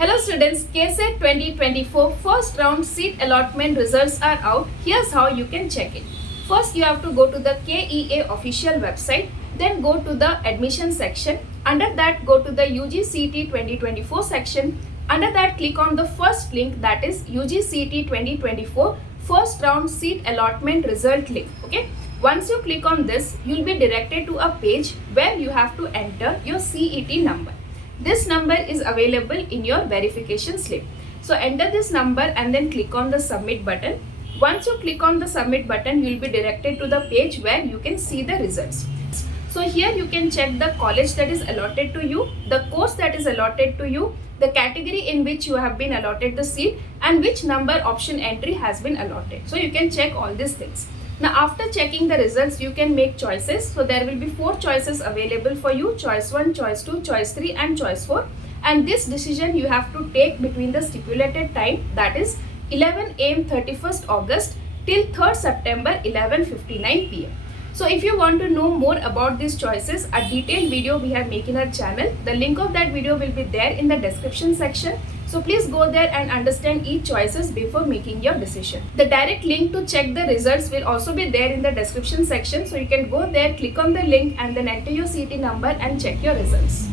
Hello students, KCET 2024 first round seat allotment results are out. Here's how you can check it. First, you have to go to the KEA official website, then go to the admission section. Under that, go to the UGCET 2024 section. Under that, click on the first link, that is UGCET 2024 first round seat allotment result link. Okay. Once you click on this, you'll be directed to a page where you have to enter your CET number. This number is available in your verification slip. So enter this number and then click on the submit button. Once you click on the submit button, you will be directed to the page where you can see the results. So here you can check the college that is allotted to you, the course that is allotted to you, the category in which you have been allotted the seat, and which number option entry has been allotted. So you can check all these things. Now after checking the results, you can make choices. So there will be 4 choices available for you: choice 1, choice 2, choice 3 and choice 4. And this decision you have to take between the stipulated time, that is 11 am 31st August till 3rd September 11:59 pm. So if you want to know more about these choices, a detailed video we have made in our channel. The link of that video will be there in the description section. So please go there and understand each choices before making your decision. The direct link to check the results will also be there in the description section. So you can go there, click on the link and then enter your CET number and check your results.